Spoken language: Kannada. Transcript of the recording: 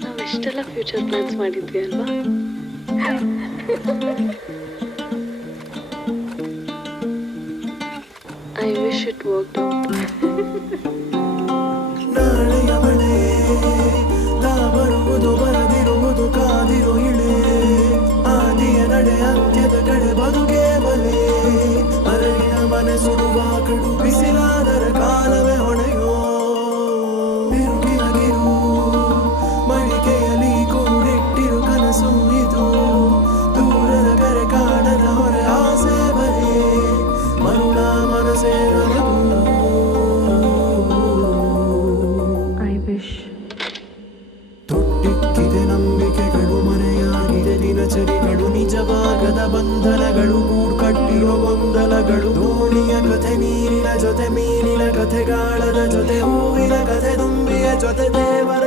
ನಾವು ಎಷ್ಟೆಲ್ಲ ಫ್ಯೂಚರ್ ಪ್ಲಾನ್ಸ್ ಮಾಡಿದ್ವಿ ಅಲ್ವಾ? I wish it worked out. ನಾಳೆಯ ಮಳೆ ಬರುವುದು ಬರದಿರುವುದು ಕಾದಿರು ಇಳೆ ಆದಿಯ ನಡೆ ಅಂತ್ಯದ ಕಡೆ ಬದುಕೆ ಬಲೆ ಅರಗಿನ ಮನೆ ಸುಡುವ ಕಡು ಬಿಸಿಲಾದರ ಕಾಲವೇ ಹೊಣೆಯೋ ಬಿರುಗಿನ ಗಿರು ಮಡಿಕೆಯಲ್ಲಿ ಕೂಡಿಟ್ಟಿರು ಕನಸು ಇದು ದೂರದ ಕರೆ ಕಾಣದ ಹೊರೆ ಆಸೆ ಬರೆ ಮರುಳ ಮನಸೇ ತೊಟ್ಟಿಕ್ಕಿದೆ ನಂಬಿಕೆಗಳು ಮರೆಯಾಗಿದೆ ದಿನಚರಿಗಳು ನಿಜವಾಗದ ಬಂಧನಗಳು ಗೂಡು ಕಟ್ಟಿರೋ ಗೊಂದಲಗಳು ದೋಣಿಯ ಕಥೆ ನೀರಿನ ಜೊತೆ ಮೀನಿನ ಕಥೆಗಾಳದ ಜೊತೆ ಹೂವಿನ ಕಥೆ ತುಂಬಿಯ ಜೊತೆ ದೇವರ